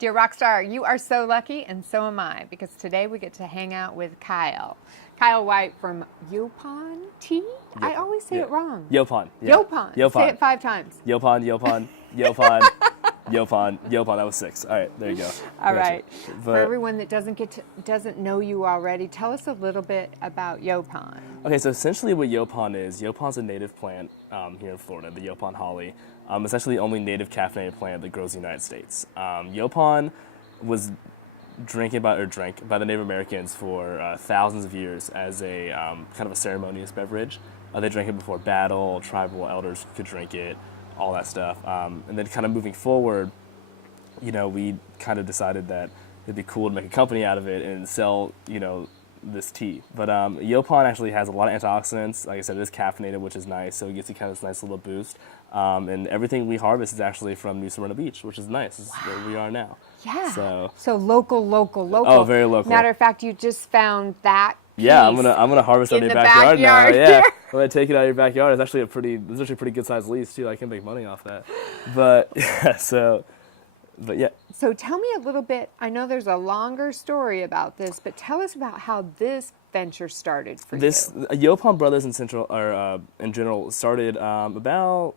Dear Rockstar, you are so lucky, and so am I, because today we get to hang out with Kyle. Kyle White from Yaupon Tea? Yaupon. I always say it wrong. Yaupon. Yeah. Yaupon. Yaupon. Say it 5 times. Yaupon, Yaupon, Yaupon, Yaupon, Yaupon. That was 6. All right, there you go. All right. For But, everyone that doesn't know you already, tell us a little bit about Yaupon. okay, so essentially what Yaupon is, Yaupon's a native plant here in Florida, the Yaupon holly. It's actually the only native caffeinated plant that grows in the United States. Yaupon was drank by the Native Americans for thousands of years as a kind of a ceremonious beverage. They drank it before battle, tribal elders could drink it, all that stuff. And then kind of moving forward, we kind of decided that it'd be cool to make a company out of it and sell, this tea. But Yaupon actually has a lot of antioxidants. Like I said, it is caffeinated, which is nice, so it gives you kind of this nice little boost. And everything we harvest is actually from New Smyrna Beach, which is nice. This is where we are now. Yeah. So local. Oh, very local. Matter of fact, you just found that piece. Yeah, I'm gonna harvest out in your backyard now. Yeah, here. I'm gonna take it out of your backyard. It's actually a pretty good sized lease too. I can make money off that. But yeah, but yeah. So tell me a little bit. I know there's a longer story about this, but tell us about how this venture started for you. Yaupon Brothers in general started about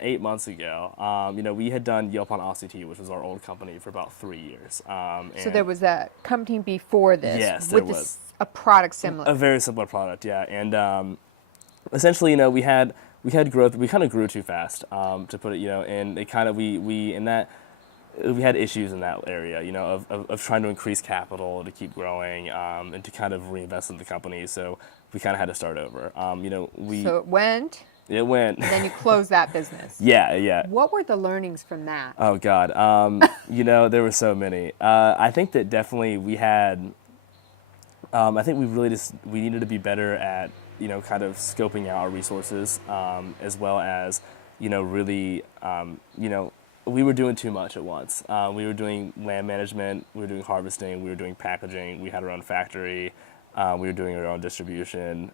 8 months ago. We had done Yaupon Aussie Tea, which was our old company, for about 3 years. So there was a company before this. Yes, with there was. A product similar. A very similar product, yeah. And essentially, we had growth. We kind of grew too fast, to put it, and it kind of we had issues in that area, of trying to increase capital to keep growing, and to kind of reinvest in the company. So we kind of had to start over. So it went. It went. And then you closed that business. Yeah. What were the learnings from that? Oh God, there were so many. I think that definitely we had. I think we needed to be better at kind of scoping out our resources, as well as really we were doing too much at once. We were doing land management, we were doing harvesting, we were doing packaging, we had our own factory, we were doing our own distribution.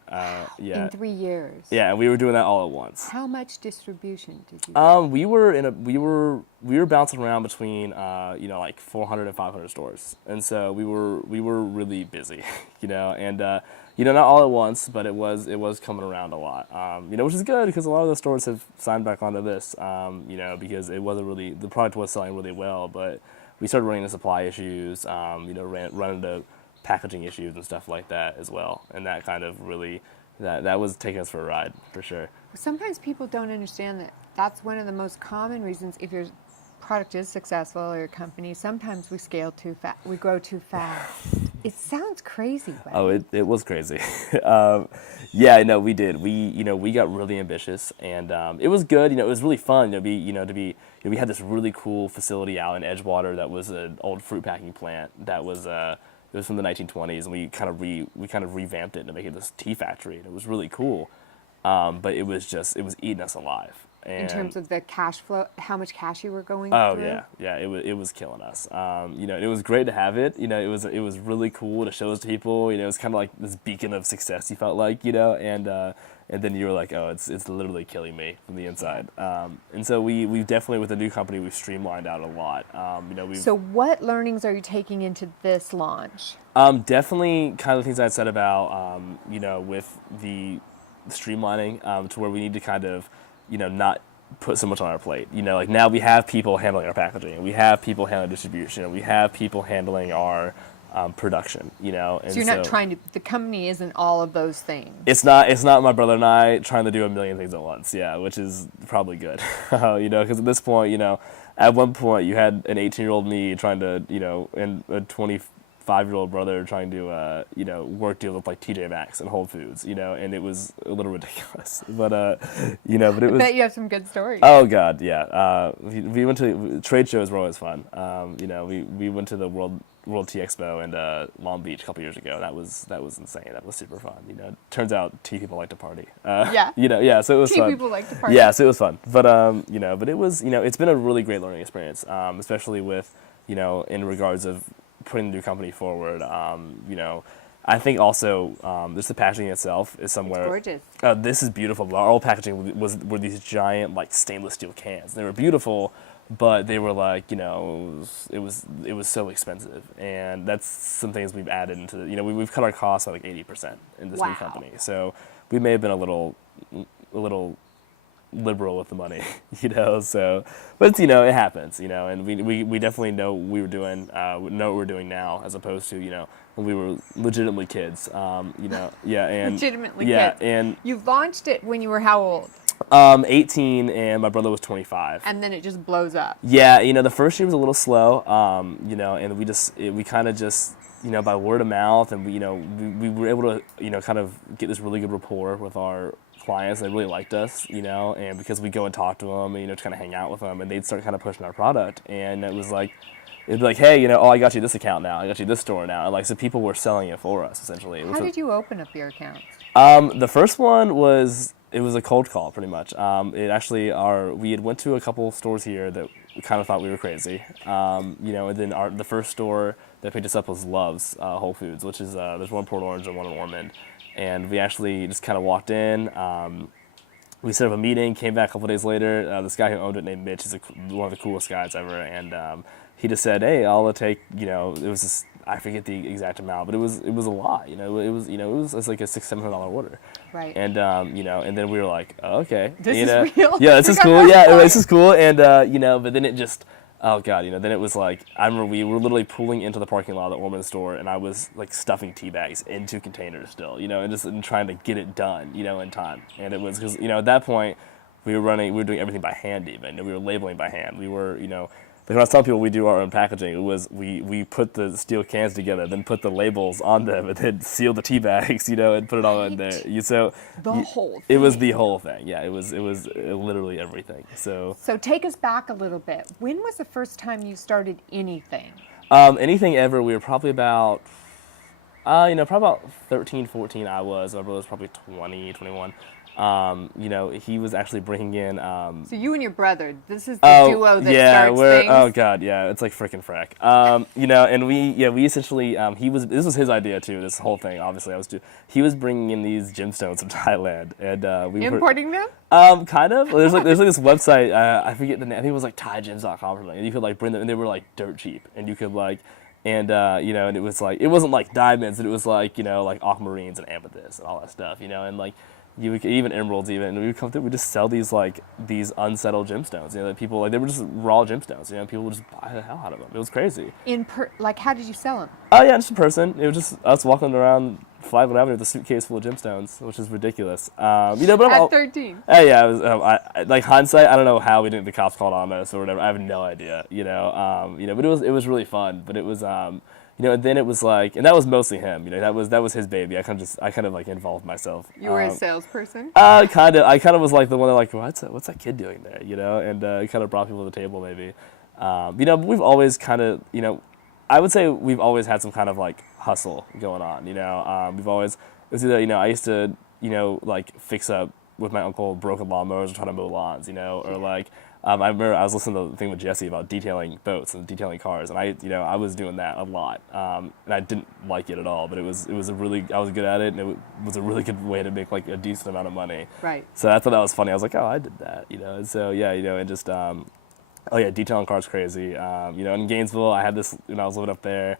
In 3 years. Yeah, and we were doing that all at once. How much distribution did you do? We were bouncing around between like 400 and 500 stores, and so we were really busy, and not all at once, but it was coming around a lot, which is good because a lot of the stores have signed back onto this, because the product was selling really well, but we started running into supply issues, run into packaging issues and stuff like that as well, and that kind of really that was taking us for a ride for sure. Sometimes people don't understand that that's one of the most common reasons if your product is successful or your company. Sometimes we scale too fast, we grow too fast. It sounds crazy, right? Oh, it was crazy. Yeah, no, we did. We got really ambitious, and it was good. It was really fun. We had this really cool facility out in Edgewater that was an old fruit packing plant that was it was from the 1920s, and we kind of revamped it to make it this tea factory, and it was really cool. But it was eating us alive. And in terms of the cash flow, how much cash you were going oh, through? yeah, it was killing us. It was great to have it. It was really cool to show those to people. It was kind of like this beacon of success. You felt like, and then you were like, oh, it's literally killing me from the inside. And so we definitely, with the new company, we've streamlined out a lot. So what learnings are you taking into this launch? Definitely kind of the things I said about, with the streamlining, to where we need to kind of, not put so much on our plate. Like now we have people handling our packaging, we have people handling distribution, we have people handling our production. And so you're not trying to. The company isn't all of those things. It's not my brother and I trying to do a million things at once. Yeah, which is probably good. Because at this point, at one point you had an 18-year-old me trying to, and a 25-year-old brother trying to, work deals with like TJ Maxx and Whole Foods, and it was a little ridiculous. But, but it was. I bet you have some good stories. Oh God, yeah. We went to trade shows were always fun. We went to the World Tea Expo in Long Beach a couple years ago. That was insane. That was super fun. Turns out tea people like to party. Yeah. Yeah. So it was fun. Tea people like to party. Yeah, so it was fun. But but it was it's been a really great learning experience, especially with in regards of putting the new company forward. I think also just the packaging itself is somewhere. It's gorgeous. This is beautiful. Our old packaging were these giant like stainless steel cans. They were beautiful, but they were like, it was so expensive, and that's some things we've added into. We've cut our costs by like 80% in this new Wow. company. So we may have been a little liberal with the money, So, but it's, it happens, and we definitely know what we were doing, know what we're doing now, as opposed to when we were legitimately kids, yeah, and Legitimately yeah, kids. and You launched it when you were how old? 18, and my brother was 25. And then it just blows up. Yeah, the first year was a little slow, and we kind of just, by word of mouth, and we were able to, kind of get this really good rapport with our clients. They really liked us, and because we go and talk to them, and, to kind of hang out with them, and they'd start kind of pushing our product, and it was like, it'd be like, hey, oh, I got you this account now, I got you this store now, and like, so people were selling it for us, essentially. How did you open up your accounts? The first one was, it was a cold call, pretty much. It actually, we had went to a couple stores here that we kind of thought we were crazy. And then the first store that picked us up was Love's Whole Foods, which is, there's one in Port Orange and one in Ormond. And we actually just kind of walked in. We set up a meeting, came back a couple days later. This guy who owned it named Mitch is one of the coolest guys ever. And he just said, hey, I'll take, it was this, I forget the exact amount, but it was a lot. It was like a $600-700 order. Right. And and then we were like, oh, okay, This is real? Yeah, this is cool. Yeah, this is cool. And but then it just, oh god, then it was like, I remember we were literally pulling into the parking lot of the Ormond store, and I was like stuffing tea bags into containers still, and trying to get it done, in time. And it was because at that point we were doing everything by hand even. We were labeling by hand. We were like when I was telling people we do our own packaging, it was we put the steel cans together, then put the labels on them, and then seal the tea bags, and put it all in there. Whole thing. It was the whole thing. Yeah, it was literally everything. So take us back a little bit. When was the first time you started anything? Anything ever. We were probably about, probably about 13, 14. My brother was probably 20, 21. He was actually bringing in. So you and your brother, this is the duo that starts things. Oh god, yeah, it's like frickin' frack. And we essentially, this was his idea too. This whole thing, obviously, he was bringing in these gemstones from Thailand, and we importing them. Kind of. There's like this website. I forget the name. I think it was like thaigems.com or something. And you could like bring them, and they were like dirt cheap, and you could like. And and it was like, it wasn't like diamonds, and it was like like aquamarines and amethyst and all that stuff, and like. Even emeralds, and we would come through. We just sell these unsettled gemstones. That people they were just raw gemstones. People would just buy the hell out of them. It was crazy. How did you sell them? Oh yeah, just in person. It was just us walking around Flagler Avenue with a suitcase full of gemstones, which is ridiculous. But At 13. Yeah, I was. Like hindsight, I don't know how we didn't. The cops called on us or whatever. I have no idea. But it was really fun. But it was. And then it was like, and that was mostly him. That was his baby. I kind of like involved myself. You were a salesperson. I kind of was like the one that like, what's that kid doing there? And kind of brought people to the table maybe. But we've always kind of, I would say we've always had some kind of like hustle going on. We've always, it was either I used to like fix up with my uncle broken lawnmowers and trying to mow lawns. Or like. I remember I was listening to the thing with Jesse about detailing boats and detailing cars, and I was doing that a lot, and I didn't like it at all, but I was good at it, and it was a really good way to make like a decent amount of money. Right. So I thought that was funny. I was like, oh, I did that, And so yeah, and just detailing cars crazy. In Gainesville, I had this when I was living up there.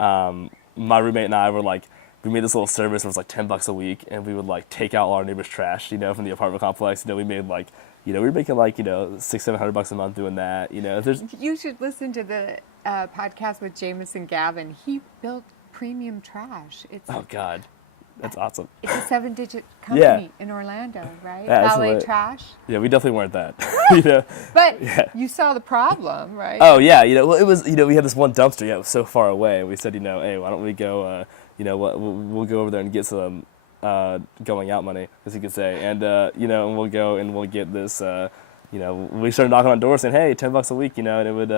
My roommate and I were like. We made this little service where it was like $10 a week, and we would like take out all our neighbors' trash, from the apartment complex. We made like, we were making like, $600-700 a month doing that. You should listen to the podcast with Jameson Gavin. He built premium trash. Oh God, that's awesome. It's a 7-digit company in Orlando, right? Yeah, Valet Trash. Yeah, we definitely weren't that. But you saw the problem, right? Oh yeah, well it was, we had this one dumpster. Yeah, it was so far away. We said, hey, why don't we go? We'll go over there and get some going out money, as you could say, and and we'll go and we'll get this. We started knocking on doors saying, hey, $10 a week, and it would,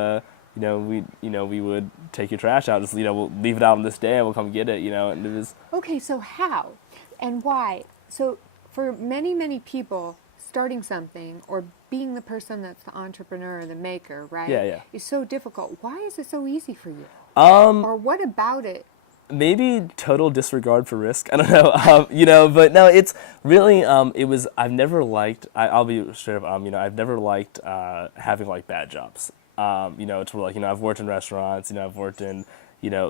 we would take your trash out. Just we'll leave it out on this day, and we'll come get it, and it was. Okay, so how and why? So for many people, starting something or being the person that's the entrepreneur, the maker, right? Yeah. Is so difficult. Why is it so easy for you? Or what about it Maybe total disregard for risk. I don't know. But no, it's really, I've never liked, I'll be straight up, I've never liked having like bad jobs. To where like, I've worked in restaurants, I've worked in,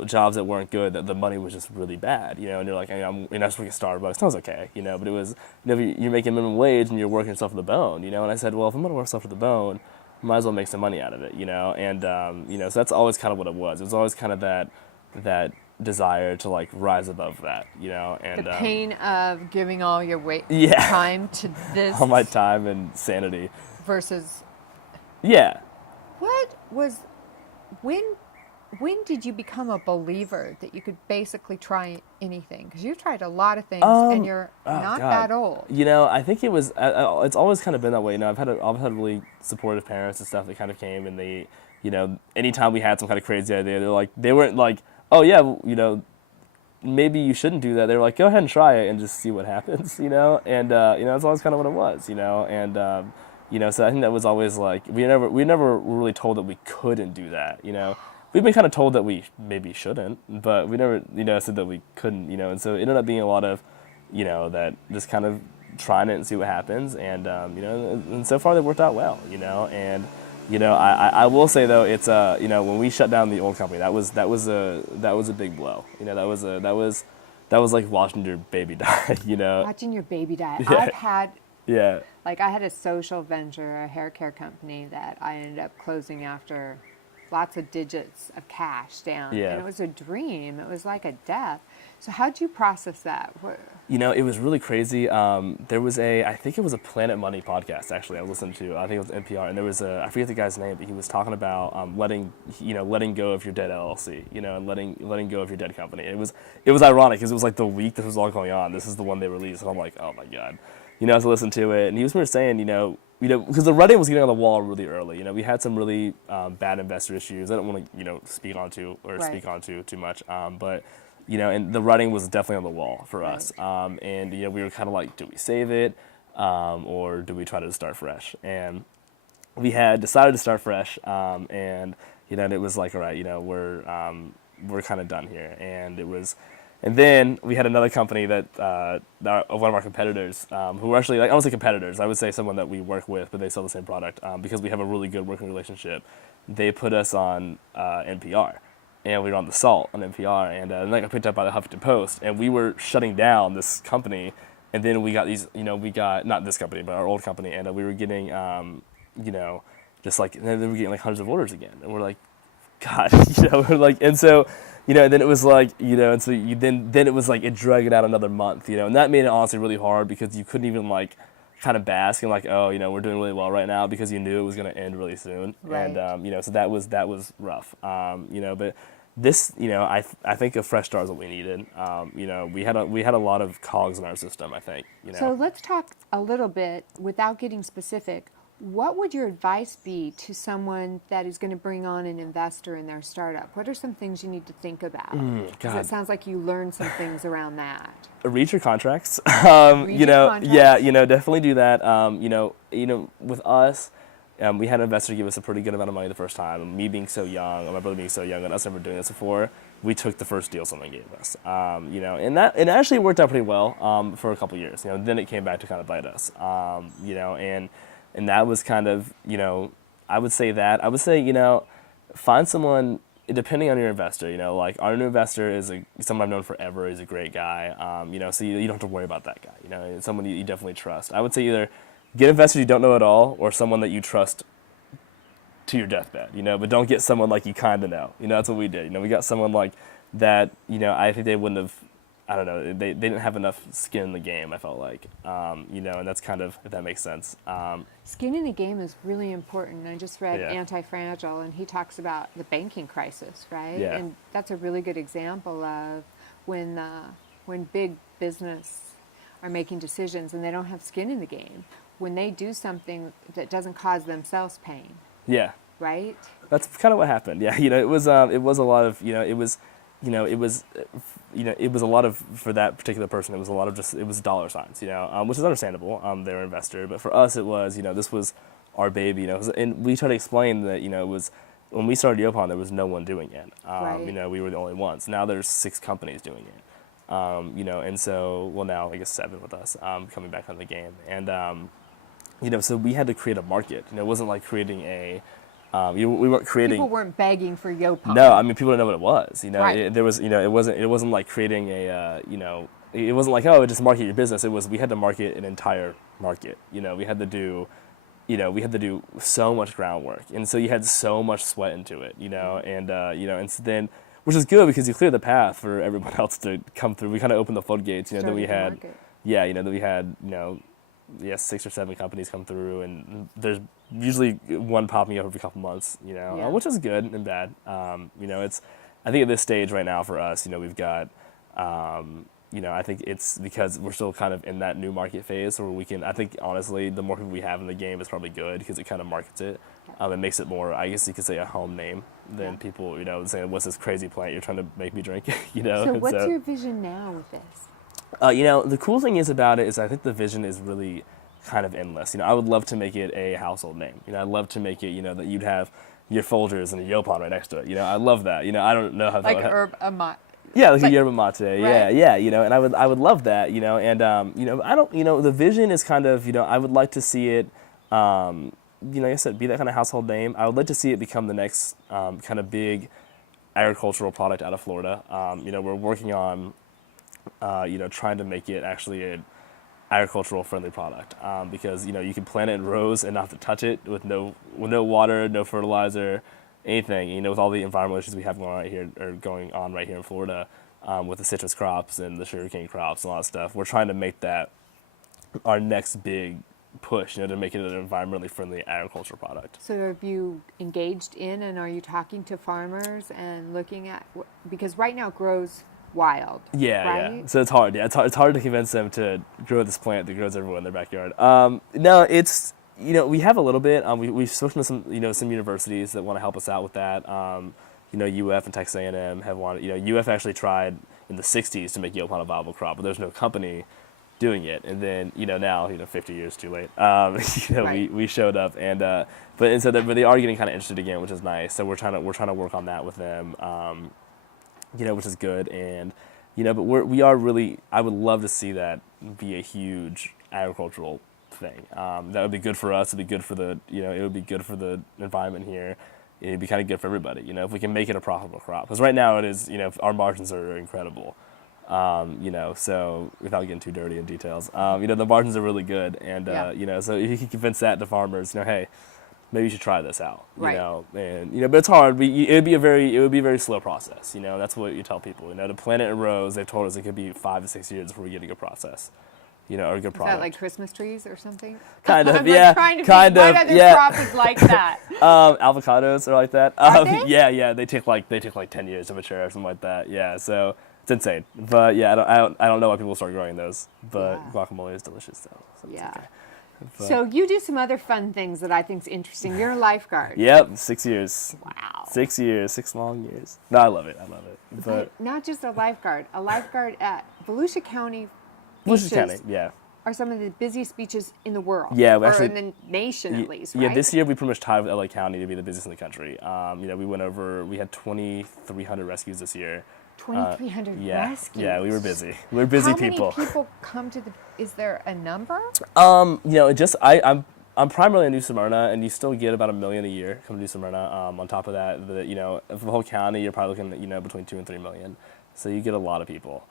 jobs that weren't good, that the money was just really bad, and you're like, I just working at Starbucks, that was okay, but it was, you're making minimum wage and you're working yourself to the bone, and I said, well, if I'm going to work myself to the bone, might as well make some money out of it, and, so that's always kind of what it was. It was always kind of that desire to like rise above that, and The pain of giving all your Yeah. time to this all my time and sanity. versus Yeah. when did you become a believer that you could basically try anything? Because you've tried a lot of things and you're not God. that old. I think it was. It's always kind of been that way. I've had really supportive parents and stuff that kind of came and they, anytime we had some kind of crazy idea, they weren't like, oh yeah, maybe you shouldn't do that. They were like, go ahead and try it and just see what happens, and that's always kind of what it was, and so I think that was always like we never were really told that we couldn't do that, We've been kind of told that we maybe shouldn't, but we never, said that we couldn't, and so it ended up being a lot of, that just kind of trying it and see what happens, and and so far they worked out well, and I will say though it's when we shut down the old company, that was a big blow, that was like watching your baby die, Watching your baby die. Yeah. I've had Yeah. Like I had a social venture, a hair care company that I ended up closing after lots of digits of cash down. Yeah. And it was a dream. It was like a death. So how'd you process that? It was really crazy. There was I think it was a Planet Money podcast actually I listened to. I think it was NPR, and there was I forget the guy's name, but he was talking about letting go of your dead LLC, and letting go of your dead company. It was ironic because it was like the week this was all going on. This is the one they released, and I'm like, oh my god, to listen to it, and he was saying, because the writing was getting on the wall really early. We had some really bad investor issues. I don't want to speak on too much, but. And the writing was definitely on the wall for us. And we were kind of like, do we save it, or do we try to start fresh? And we had decided to start fresh, and it was like, all right, we're kind of done here. And then we had another company that one of our competitors, who were actually, like, I don't say competitors, I would say someone that we work with, but they sell the same product, because we have a really good working relationship. They put us on NPR. And we were on The Salt on NPR, and then I got picked up by the Huffington Post, and we were shutting down this company, and then we got not this company, but our old company, and we were getting, just like, and then we were getting like hundreds of orders again, and we're like, God, we're like, and so, and then it was like, and so then it was like, it dragged it out another month, and that made it honestly really hard because you couldn't even like, kind of bask and like, oh, we're doing really well right now because you knew it was going to end really soon, right. And so that was rough, but this, I think a fresh start is what we needed. We had a lot of cogs in our system, I think. So let's talk a little bit, without getting specific. What would your advice be to someone that is going to bring on an investor in their startup? What are some things you need to think about? Because it sounds like you learned some things around that. Read your contracts. Read your contracts? Yeah, definitely do that. With us. We had an investor give us a pretty good amount of money the first time. Me being so young, my brother being so young, and us never doing this before, we took the first deal someone gave us. And that it actually worked out pretty well for a couple years. Then it came back to kind of bite us. And that was kind of, I would say, find someone. Depending on your investor, like our new investor is someone I've known forever. He's a great guy. So you don't have to worry about that guy. It's someone you definitely trust. I would say either get investors you don't know at all, or someone that you trust to your deathbed, but don't get someone like you kind of know. That's what we did. We got someone like that, I think they wouldn't have, I don't know, they didn't have enough skin in the game, I felt like, and that's kind of, if that makes sense. Skin in the game is really important. I just read Yeah. Anti-Fragile, and he talks about the banking crisis, right? Yeah. And that's a really good example of when big business are making decisions and they don't have skin in the game. When they do something that doesn't cause themselves pain, Yeah. right? That's kind of what happened. Yeah. It was a lot of, it was a lot of, for that particular person, it was a lot of it was dollar signs, which is understandable. They're an investor, but for us it was, this was our baby, and we tried to explain that, it was when we started Yaupon, there was no one doing it. Right. You know, we were the only ones. Now there's 6 companies doing it. You know, and so, well, now I guess 7 with us coming back on the game. And, you know, so we had to create a market. You know, it wasn't like creating a, we weren't creating. People weren't begging for Yaupon. No, I mean, people didn't know what it was. You know, Right. there was, you know, it wasn't like creating a, you know, it wasn't like, oh, just market your business. It was, we had to market an entire market. You know, we had to do, you know, we had to do so much groundwork, and so you had so much sweat into it. You know, and you know, and so then, which is good because you clear the path for everyone else to come through. We kind of opened the floodgates. You know, that we Started the had, market. yeah, you know, that we had, you know, 6 or 7 companies come through, and there's usually one popping up every couple months, you know, Yeah. which is good and bad. You know, it's, I think at this stage right now for us, you know, we've got, you know, I think it's because we're still kind of in that new market phase where we can, I think honestly, the more people we have in the game is probably good because it kind of markets it. It makes it more, I guess you could say, a home name than Yeah. people, you know, saying, what's this crazy plant you're trying to make me drink, you know? So And what's your vision now with this? you know, the cool thing is about it is I think the vision is really kind of endless. You know, I would love to make it a household name. You know, I'd love to make it, you know, that you'd have your Folgers and a Yaupon right next to it. You know, I love that. You know, I don't know how that Like would herb amat. yeah, like But- a yerba mate. Yeah, Right. yeah, you know, and I would love that, you know, and you know, I don't, you know, the vision is kind of, you know, I would like to see it, you know, like I said, be that kind of household name. I would like to see it become the next kind of big agricultural product out of Florida. You know, we're working on, you know, trying to make it actually an agricultural friendly product because, you know, you can plant it in rows and not have to touch it with no water, no fertilizer, anything. You know, with all the environmental issues we have going on right here in Florida with the citrus crops and the sugarcane crops and all that stuff, we're trying to make that our next big push, you know, to make it an environmentally friendly agricultural product. So have you engaged in and are you talking to farmers and looking at, because right now it grows wild, Yeah, right? yeah. So it's hard. Yeah, it's hard to convince them to grow this plant that grows everywhere in their backyard. No, it's, you know, we have a little bit. We've spoken to some, you know, some universities that want to help us out with that. You know, UF and Texas A&M have wanted. You know, UF actually tried in the '60s to make Yaupon a viable crop, but there's no company doing it. And then, you know, now, you know, 50 years too late. You know, Right. we showed up, and but they are getting kind of interested again, which is nice. So we're trying to work on that with them. You know, which is good, and you know, but we are really. I would love to see that be a huge agricultural thing. That would be good for us. It'd be good for the, you know, it would be good for the environment here. It'd be kind of good for everybody, you know, if we can make it a profitable crop. Because right now it is, you know, our margins are incredible. You know, so without getting too dirty in details, you know, the margins are really good, and Yeah. you know, so if you can convince that to farmers, you know, hey, maybe you should try this out, you Right. know, and you know, but it's hard. It would be a very slow process, you know. That's what you tell people, you know, to plant it in rows. They've told us it could be 5 to 6 years before we get a good process, you know, or a good Is product. that like Christmas trees or something? Kind of, I'm yeah, like trying to kind think, of, what other yeah. crop is like that? Avocados are like that. Are they? Yeah, they take like 10 years to mature or something like that. Yeah, so it's insane. But yeah, I don't know why people start growing those. But Yeah. guacamole is delicious though. So it's Yeah. okay. But- So you do some other fun things that I think is interesting. You're a lifeguard. Yep, 6 years. Wow. 6 years, 6 long years. No, I love it. But But not just a lifeguard at Volusia County. Volusia beaches County, yeah. Are some of the busiest beaches in the world. Yeah, we or actually- in the nation at least, right? Yeah, this year we pretty much tied with LA County to be the busiest in the country. You know, we had 2,300 rescues this year. 2,300 Yeah, rescues. yeah, we were busy. We were busy How people. many people come to the? Is there a number? You know, I'm primarily in New Smyrna, and you still get about 1 million a year come to New Smyrna. On top of that, you know, for the whole county, you're probably looking at, you know, between 2 and 3 million. So you get a lot of people.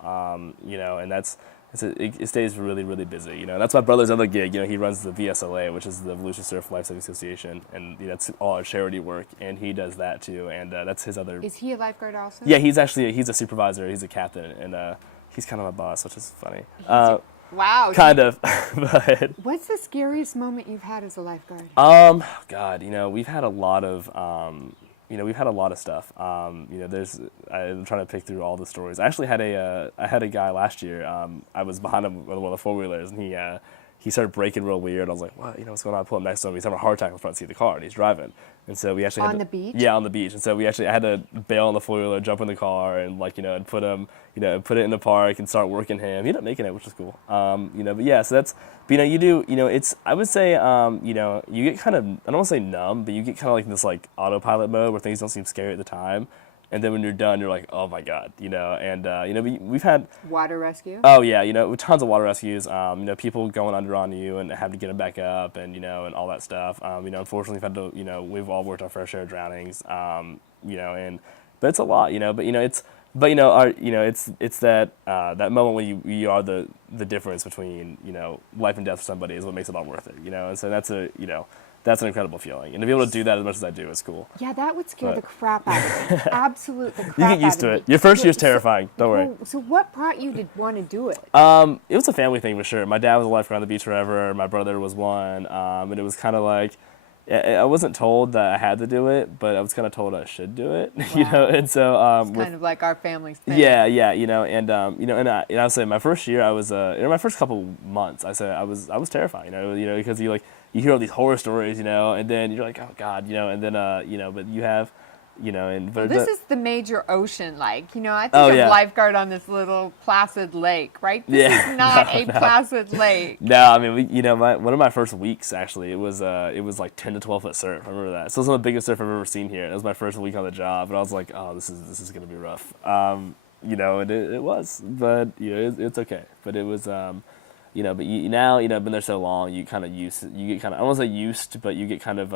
You know, and it stays really, really busy. You know, that's my brother's other gig. You know, he runs the VSLA, which is the Volusia Surf Lifesaving Association, and you know, that's all our charity work, and he does that too. And that's his other. Is he a lifeguard also? Yeah, he's a supervisor. He's a captain, and he's kind of my boss, which is funny. Wow. Kind of, but. What's the scariest moment you've had as a lifeguard? God, you know, we've had a lot of, you know, we've had a lot of stuff. You know, I'm trying to pick through all the stories. I actually had I had a guy last year. I was behind him with one of the 4-wheelers, and he started braking real weird. I was like, what? What's going on? I pull up next to him. He's having a heart attack in the front seat of the car, and he's driving. And so we actually had On the beach? Yeah, on the beach. And so I had to bail on the four-wheeler, jump in the car, and and put him, put it in the park and start working him. He ended up making it, which was cool. But yeah, so that's, but, you do, it's, I would say, you get kind of, I don't want to say numb, but you get kind of like this like autopilot mode where things don't seem scary at the time. And then when you're done, you're like, oh my God, we've had water rescue. Oh yeah, tons of water rescues. People going under on you and having to get them back up, and and all that stuff. Unfortunately, we've had to, we've all worked our fair share of drownings. But it's a lot, it's that that moment when you are the difference between life and death for somebody is what makes it all worth it, and so that's an incredible feeling. And to be able to do that as much as I do is cool. Yeah, that would scare the crap out of me. Absolute the crap You get used to it. Your first year's terrifying. Don't worry. So what brought you to want to do it? It was a family thing for sure. My dad was a lifeguard on the beach forever. My brother was one. And it was kind of like, I wasn't told that I had to do it, but I was kind of told I should do it. Wow. And so it's kind of like our family's thing. Yeah, and I would say my first year I was in my first couple months I was terrified, because you hear all these horror stories, and then you're like, oh God, and then but you have, Well, this is the major ocean, I think Oh, of yeah. Lifeguard on this little placid lake, right? This is not a placid lake. No, I mean, one of my first weeks actually, it was like 10 to 12 foot surf. I remember that. So it's one of the biggest surf I've ever seen here. And it was my first week on the job, and I was like, oh, this is gonna be rough. And it was, but it's okay. But it was, but now been there so long, you get kind of, I don't want to say used, but you get kind of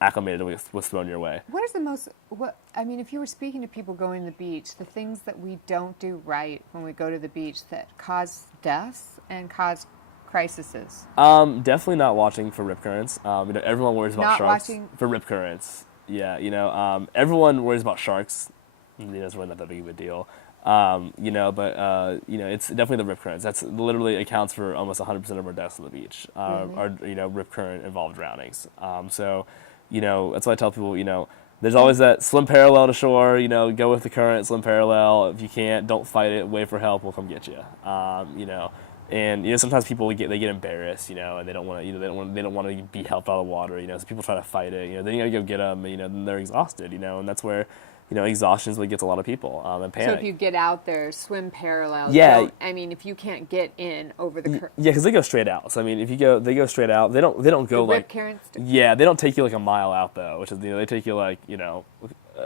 acclimated with what's thrown your way. What is if you were speaking to people going to the beach, the things that we don't do right when we go to the beach that cause deaths and cause crises? Definitely not watching for rip currents. Everyone worries about Not sharks. watching For rip currents. Yeah, everyone worries about sharks. It's really not that big of a deal. It's definitely the rip currents. That's literally accounts for almost 100% of our deaths on the beach. Really? Are rip current involved drownings. That's why I tell people, there's always that swim parallel to shore, go with the current, swim parallel. If you can't, don't fight it, wait for help, we'll come get you. And sometimes people they get embarrassed, and they don't want to, they don't want to be helped out of the water, so people try to fight it, then you got to go get them, then they're exhausted, and that's where exhaustion is what gets a lot of people, and panic. So if you get out there, swim parallel. Yeah. If you can't get in over the current. Yeah, because they go straight out. So if they go straight out. They don't go the like. rip currents. Yeah, they don't take you like a mile out though, which is they take you like a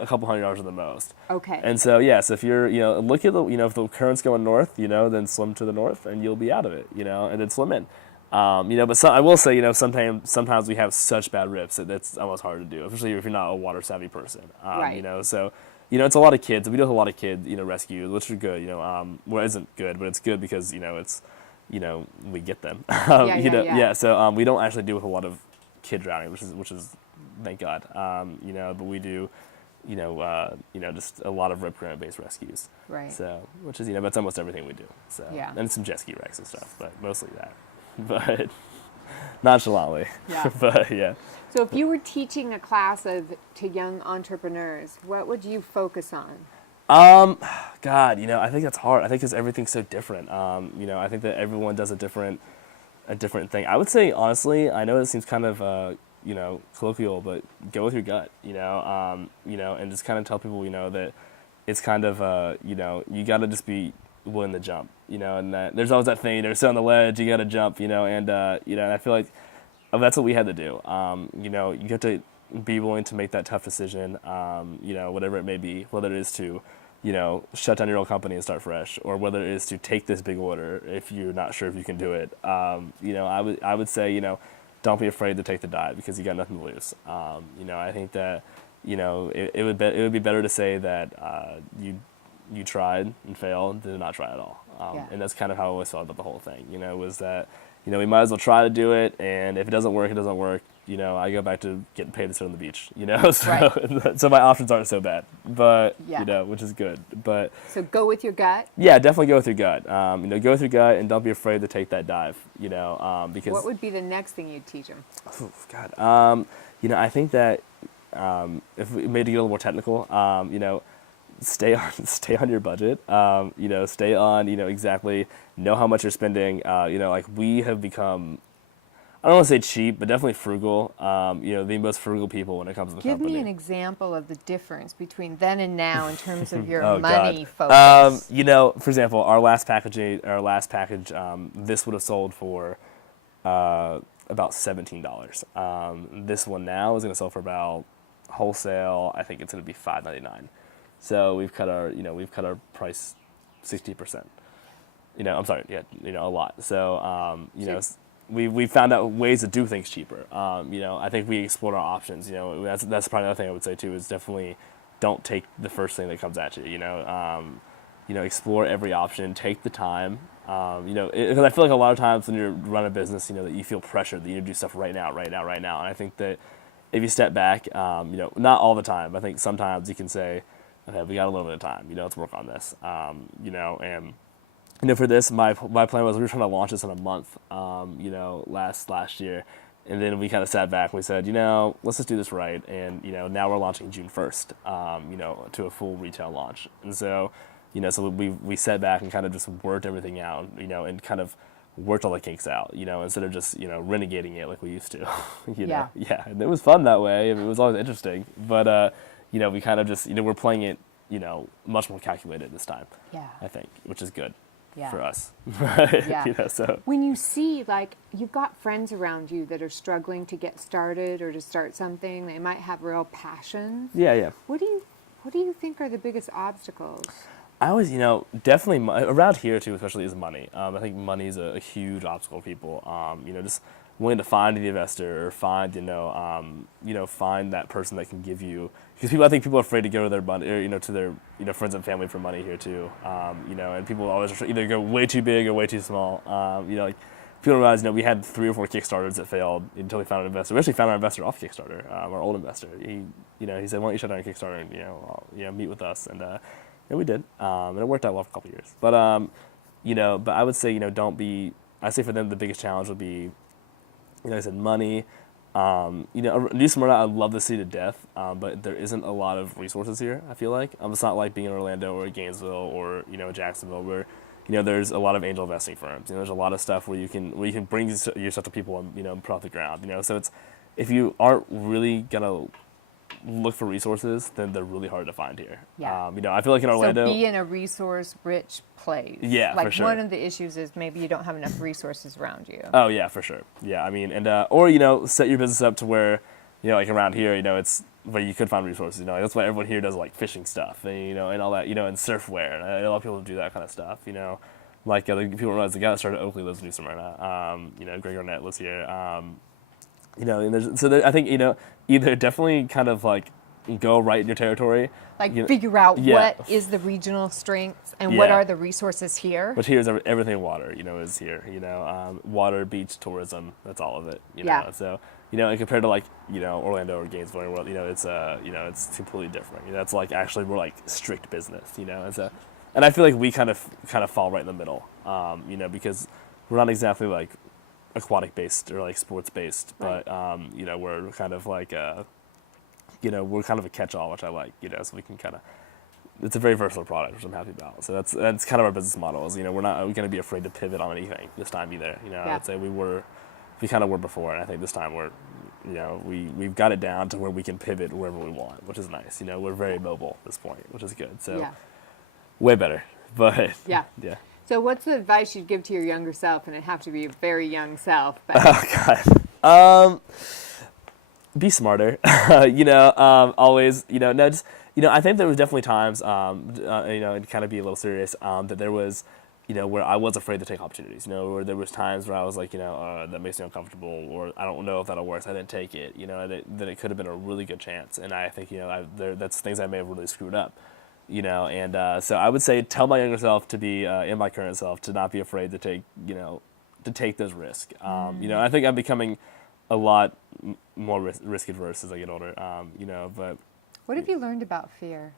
couple hundred yards at the most. Okay. And so so if you're look at the if the current's going north, then swim to the north and you'll be out of it, and then swim in. But I will say, sometimes we have such bad rips that that's almost hard to do, especially if you're not a water savvy person. Right. So it's a lot of kids. We do have a lot of kids, rescues, which are good. Well, it isn't good, but it's good because it's, we get them. Yeah. So we don't actually deal with a lot of kid drowning, which is thank God. But we do, just a lot of rip current based rescues. Right. So which is that's almost everything we do. So Yeah. and some jet ski wrecks and stuff, but mostly that. But nonchalantly. Yeah. But yeah. So if you were teaching a class to young entrepreneurs, what would you focus on? God, I think that's hard. I think because everything's so different. I think that everyone does a different thing. I would say honestly, I know it seems kind of colloquial, but go with your gut. And just kind of tell people that it's kind of you got to just be willing to jump. And that there's always that thing. There's on the ledge, you got to jump. And I feel like that's what we had to do. You have to be willing to make that tough decision, whatever it may be, whether it is to, shut down your old company and start fresh, or whether it is to take this big order if you're not sure if you can do it. I would say, don't be afraid to take the dive because you got nothing to lose. I think that, it would be better to say that you tried and failed than to not try at all. Yeah. And that's kind of how I always felt about the whole thing, was that, we might as well try to do it, and if it doesn't work, it doesn't work. I go back to getting paid to sit on the beach, so Right. so my options aren't so bad, but Yeah. which is good. But So go with your gut. yeah, definitely go with your gut. Go with your gut, and don't be afraid to take that dive. Because What would be the next thing you'd teach them? oh, God, I think that if we made it a little more technical, stay on your budget. Stay on, exactly know how much you're spending. Like we have become, I don't want to say cheap, but definitely frugal. The most frugal people when it comes to the Give company. me an example of the difference between then and now in terms of your Oh, money God. focus. For example, our last package, this would have sold for about $17. This one now is going to sell for about wholesale. I think it's going to be $5.99. So we've cut our price 60%. I'm sorry, a lot. So we found out ways to do things cheaper. I think we explored our options. That's probably another thing I would say too is definitely don't take the first thing that comes at you. Explore every option. Take the time. Because I feel like a lot of times when you're running a business, that you feel pressured that you need to do stuff right now. And I think that if you step back, not all the time. I think sometimes you can say, okay, we got a little bit of time. Let's work on this. For this, my plan was we were trying to launch this in a month. Last year, and then we kind of sat back and we said, let's just do this right. And now we're launching June 1st. To a full retail launch. And so, so we sat back and kind of just worked everything out. And kind of worked all the kinks out. Instead of just renegading it like we used to. Yeah. Yeah, and it was fun that way. It was always interesting, but we kind of just we're playing it much more calculated this time. Yeah. I think, which is good. Yeah. For us. Yeah. So when you see, like, you've got friends around you that are struggling to get started or to start something, they might have real passions. Yeah. What do you think are the biggest obstacles? I always, definitely around here too, especially is money. I think money is a huge obstacle for people. Just willing to find the investor or find, find that person that can give you. Because I think people are afraid to go to their money, or, to their, friends and family for money here too. And people always either go way too big or way too small. Like people realize, we had 3 or 4 Kickstarters that failed until we found an investor. We actually found our investor off Kickstarter, our old investor. He said, why don't you shut down Kickstarter and, meet with us? And we did. And it worked out well for a couple of years. But, but I would say, I say for them the biggest challenge would be, I said money. New Smyrna, I love the city to death, but there isn't a lot of resources here, I feel like. It's not like being in Orlando or Gainesville or, Jacksonville where, there's a lot of angel investing firms. There's a lot of stuff where you can bring your stuff to people and, put off the ground, So it's, if you aren't really going to look for resources, then they're really hard to find here. Yeah. I feel like in Orlando. So be in a resource-rich place. Yeah, like for sure. One of the issues is maybe you don't have enough resources around you. Oh yeah, for sure. Yeah, or set your business up to where, like around here, it's where you could find resources. That's why everyone here does like fishing stuff and and all that, and surfwear. And a lot of people do that kind of stuff. Like the people realize the guy that started Oakley lives in New Smyrna. Greg Arnett lives here. And I think either definitely kind of like go right in your territory. Like figure out what is the regional strengths and what are the resources here. Which here's everything water, is here. Water, beach, tourism. That's all of it. So and compared to like Orlando or Gainesville, it's completely different. It's like actually more like strict business. And I feel like we kind of fall right in the middle. Because we're not exactly like aquatic based or like sports based, but we're kind of like we're kind of a catch-all, which I like, so we can it's a very versatile product, which I'm happy about. So that's kind of our business model is, we're not going to be afraid to pivot on anything this time either. I would say we kind of were before, and I think this time we've got it down to where we can pivot wherever we want, which is nice. We're very mobile at this point, which is good. So way better, but yeah. So what's the advice you'd give to your younger self? And it'd have to be a very young self. But Oh, God. Be smarter. Always, no, just, I think there was definitely times, and kind of be a little serious, that there was, where I was afraid to take opportunities, where there was times where I was like, that makes me uncomfortable, or I don't know if that'll work, so I didn't take it, that it could have been a really good chance. And I think, that's things I may have really screwed up. And so I would say tell my younger self to be in my current self to not be afraid to take to take those risks. I think I'm becoming a lot more risk adverse as I get older. But what have you learned about fear?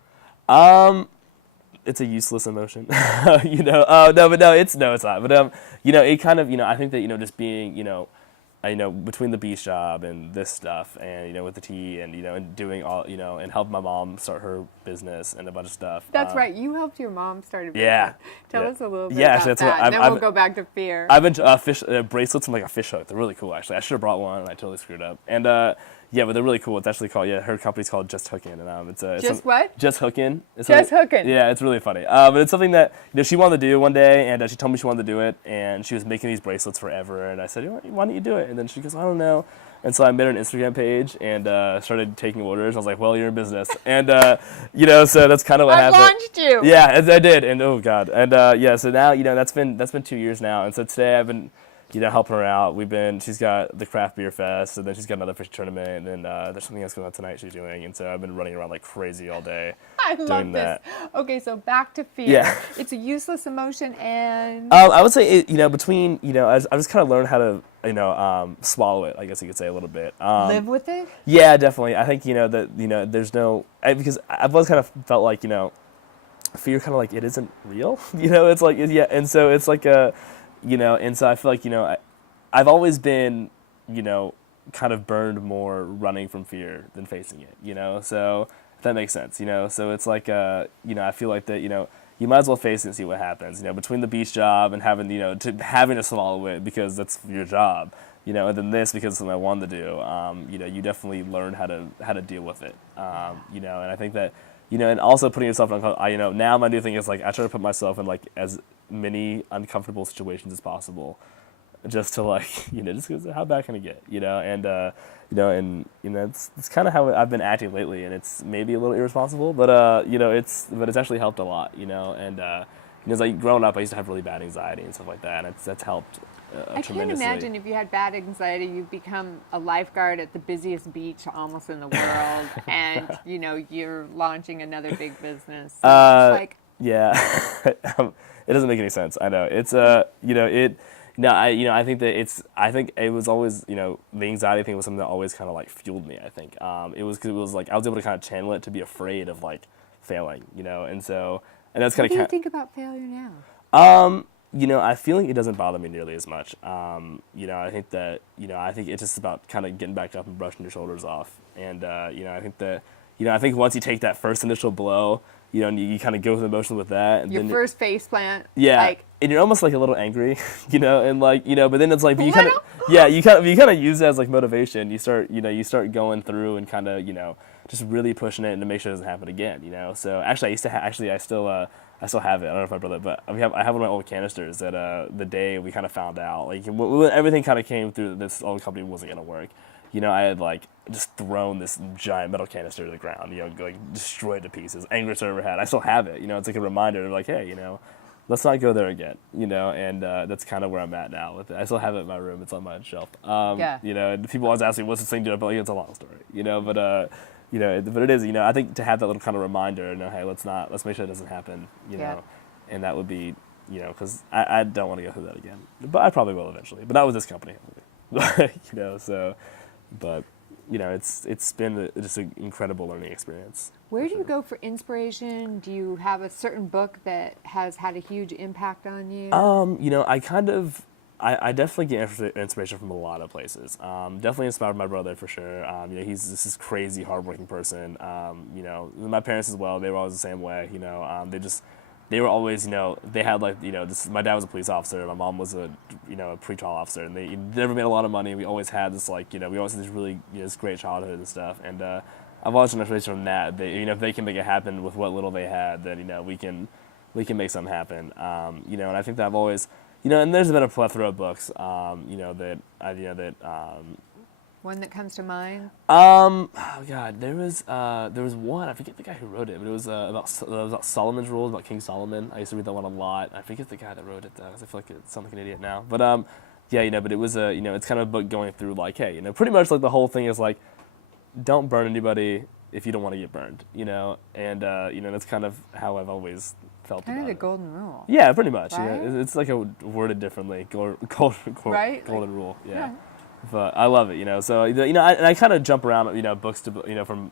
It's a useless emotion. No, it's not. But it kind of I think that just being between the beach job and this stuff, and with the tea, and doing all, and helping my mom start her business and a bunch of stuff. That's right. You helped your mom start a business. Yeah. Tell us a little bit Yeah, about actually, that. that's Then we'll go back to fear. I've been fish bracelets from like a fish hook. They're really cool, actually. I should have brought one, and I totally screwed up. And yeah, but they're really cool. It's actually called her company's called Just Hookin', and it's Just what? Just Hookin'. Just Hookin'. Yeah, it's really funny. But it's something that she wanted to do one day, and she told me she wanted to do it, and she was making these bracelets forever, and I said, why don't you do it? And then she goes, I don't know. And so I made her an Instagram page and started taking orders. I was like, well, you're in business. And, so that's kind of what happened. I launched you. Yeah, I did. And, oh, God. And, so now, that's been 2 years now. And so today I've been, helping her out. She's got the craft beer fest, and then she's got another fish tournament, and then there's something else going on tonight she's doing. And so I've been running around like crazy all day. I doing love that. this. Okay, so back to fear. Yeah. It's a useless emotion, and I would say, between, I just kind of learned how to, swallow it, I guess you could say a little bit. live with it? Yeah, definitely. I think, that, there's no, because I've always kind of felt like, fear kind of like it isn't real, it's like, yeah. And so it's like and so I feel like, I've always been, kind of burned more running from fear than facing it, so if that makes sense, so it's like, I feel like that, you might as well face it and see what happens, between the beach job and having, having to swallow it because that's your job, and then this because it's something I wanted to do, you definitely learn how to deal with it, and I think that, and also putting yourself in, now my new thing is like, I try to put myself in like as many uncomfortable situations as possible, just to like, just because how bad can it get, and it's kind of how I've been acting lately, and it's maybe a little irresponsible, but it's actually helped a lot, and it's like growing up, I used to have really bad anxiety and stuff like that, and that's helped. I can't imagine if you had bad anxiety, you'd become a lifeguard at the busiest beach almost in the world, and you're launching another big business. So it's like, yeah, it doesn't make any sense. I know it's No, I think that I think it was always, the anxiety thing was something that always kind of like fueled me. I think it was like I was able to kind of channel it to be afraid of like failing, and so that's kind of. What do you think about failure now? I feel like it doesn't bother me nearly as much. I think that, I think it's just about kind of getting back up and brushing your shoulders off. And, I think that, I think once you take that first initial blow, and you kind of go through the motion with that. And your then first face plant. Yeah. Like, and you're almost like a little angry, and like, but then it's like, but you kind of use it as like motivation. You start going through and kind of, just really pushing it and to make sure it doesn't happen again, So actually, I still have it. I don't know if my brother, but I have one of my old canisters that the day we kind of found out, like when everything kind of came through that this old company wasn't gonna work, I had like just thrown this giant metal canister to the ground, like destroyed to pieces. Angriest I ever had. I still have it. It's like a reminder of like, hey, let's not go there again. And that's kind of where I'm at now with it. I still have it in my room. It's on my shelf. Yeah. And people always ask me what's this thing doing, but like, it's a long story. But it is, I think to have that little kind of reminder, hey, let's make sure it doesn't happen, Yeah. And that would be, because I don't want to go through that again, but I probably will eventually, but not with this company, so, but, it's been just an incredible learning experience. Where do you go for inspiration? Do you have a certain book that has had a huge impact on you? I definitely get inspiration from a lot of places. Definitely inspired by my brother for sure. He's this crazy hardworking person. My parents as well. They were always the same way. They were always, they had like, my dad was a police officer. My mom was a pretrial officer, and they never made a lot of money. We always had this like, we always had this really, this great childhood and stuff. And I've always been inspiration from that. They, if they can make it happen with what little they had, then we can make something happen. And I think that I've always. And there's been a plethora of books, One that comes to mind? Oh God, there was one. I forget the guy who wrote it, but it was about Solomon's Rules, about King Solomon. I used to read that one a lot. I forget the guy that wrote it though, because I feel like it sounds like an idiot now. But but it was it's kind of a book going through like, hey, pretty much like the whole thing is like, don't burn anybody if you don't want to get burned, and that's kind of how I've always felt kind about of the golden rule. Yeah, pretty much. Right? It's like worded differently. Right? Golden rule. Yeah. But I love it. So I kind of jump around, books to from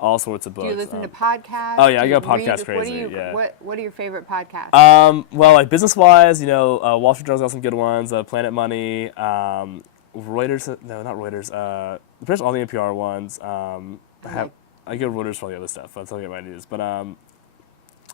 all sorts of books. Do you listen to podcasts? Oh yeah, I Do go you podcast read? crazy. What are your favorite podcasts? Well, like business wise, Wall Street Journal's got some good ones. Planet Money. Reuters. No, not Reuters. Pretty much all the NPR ones. I go Reuters for all the other stuff. That's how I get my news. But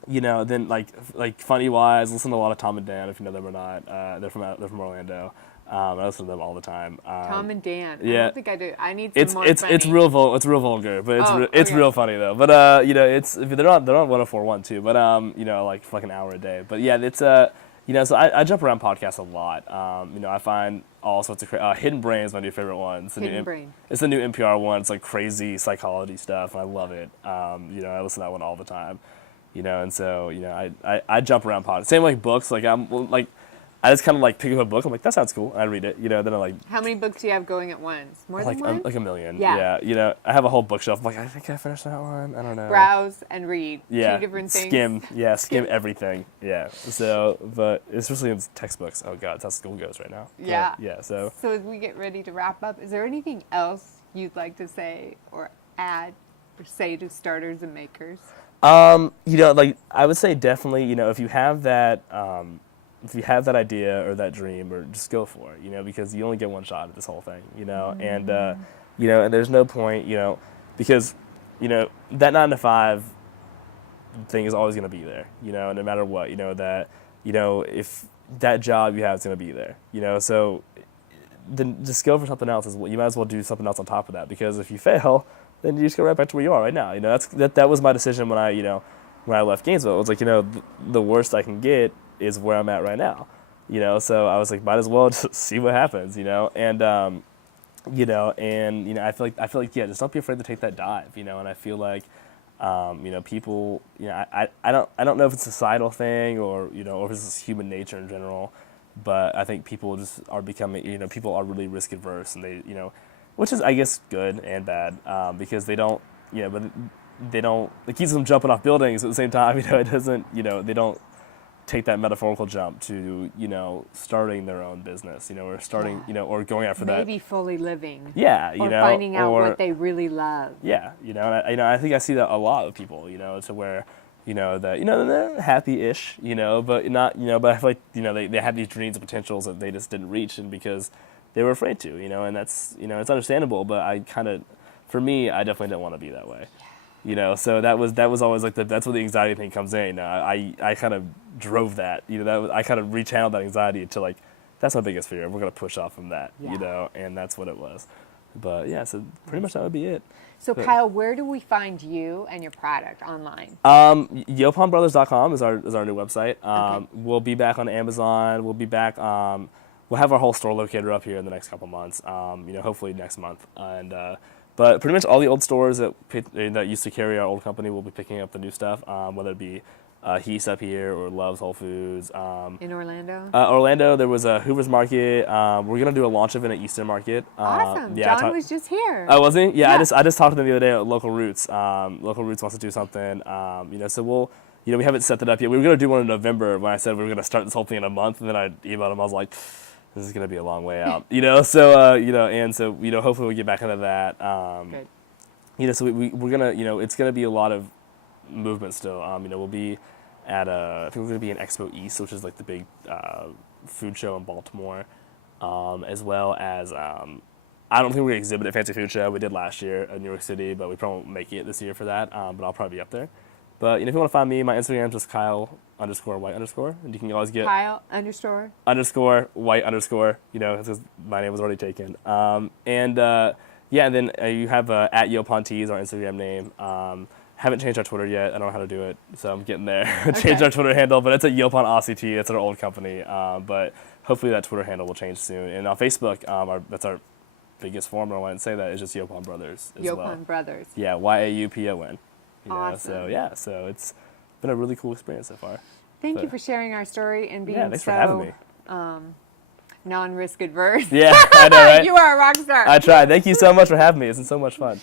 then like funny wise, listen to a lot of Tom and Dan if you know them or not. They're from Orlando. I listen to them all the time. Tom and Dan. Yeah. I don't think I do. I need some more funny. It's real vulgar, but it's real funny though. But it's they're on 104.1 too. But like for like an hour a day. But yeah, it's so I jump around podcasts a lot. I find all sorts of Hidden Brain is my new favorite one. It's the new NPR one. It's like crazy psychology stuff, and I love it. I listen to that one all the time. And so I jump around podcasts. Same like books. Like I just kind of like pick up a book. I'm like, that sounds cool. And I read it. Then I like. How many books do you have going at once? More than one? Like a million. Yeah. Yeah. I have a whole bookshelf. I'm like, I think I finished that one. I don't know. Browse and read. Yeah. 2 different things. Skim. Yeah. Skim everything. Yeah. So, but especially in textbooks. Oh God, that's how school goes right now. Yeah. But, yeah. So as we get ready to wrap up, is there anything else you'd like to say or add or say to starters and makers? Like I would say definitely, if you have that. If you have that idea or that dream, or just go for it, because you only get one shot at this whole thing, and and there's no point, because that 9 to 5 thing is always going to be there, no matter what, that if that job you have is going to be there, so then just go for something else. You might as well do something else on top of that, because if you fail, then you just go right back to where you are right now. That was my decision when I left Gainesville. It was like, the worst I can get is where I'm at right now, so I was like, might as well just see what happens, and I feel like yeah, just don't be afraid to take that dive, and I feel like people, I don't know if it's a societal thing or or if it's human nature in general, but I think people just are becoming, people are really risk adverse, and they, which is I guess good and bad, because they don't, but they don't, it keeps them jumping off buildings at the same time, it doesn't, they don't take that metaphorical jump to, starting their own business, or starting, or going after that. Maybe fully living. Yeah, or finding out what they really love. Yeah, and I think I see that a lot of people, to where, that, they're happy-ish, but not, but I feel like, they have these dreams and potentials that they just didn't reach, and because they were afraid to, and that's, it's understandable, but for me, I definitely didn't want to be that way. So that was always like that's where the anxiety thing comes in. I kind of drove that, I kind of rechanneled that anxiety to like, that's my biggest fear. We're going to push off from that, and that's what it was. But yeah, so pretty much that would be it. So Kyle, where do we find you and your product online? YauponBrothers.com is our new website. Okay. We'll be back on Amazon. We'll be back, we'll have our whole store locator up here in the next couple months, hopefully next month. And, but pretty much all the old stores that used to carry our old company will be picking up the new stuff, whether it be He's up here or Love's Whole Foods. In Orlando? Orlando, there was a Hoover's Market. We're going to do a launch event at Eastern Market. Awesome. Yeah, John was just here. Oh, was he? Yeah, I just talked to them the other day at Local Roots. Local Roots wants to do something. So we'll, we haven't set that up yet. We were going to do one in November when I said we were going to start this whole thing in a month, and then I emailed him. I was like, this is going to be a long way out, So, and so, hopefully we'll get back into that. Good. So we're going to, it's going to be a lot of movement still. We'll be at I think we're going to be in Expo East, which is like the big food show in Baltimore, as well as, I don't think we're going to exhibit at Fancy Food Show. We did last year in New York City, but we probably won't make it this year for that, but I'll probably be up there. But if you want to find me, my Instagram is just Kyle_White_, and you can always get Kyle_White_, because my name was already taken. And then you have at Yaupon Tees, our Instagram name. Haven't changed our Twitter yet. I don't know how to do it, so I'm getting there. Changed our Twitter handle, but it's at Yaupon AussieT. That's our old company. But hopefully that Twitter handle will change soon. And on Facebook, that's our biggest form. I wouldn't say that. It's just Yaupon Brothers as well. Yaupon Brothers. Yeah, YAUPON. Awesome. So it's been a really cool experience so far. Thank you for sharing our story and being thanks for having me. Non-risk adverse. Yeah, I know, right? You are a rock star. I tried. Thank you so much for having me. It's been so much fun.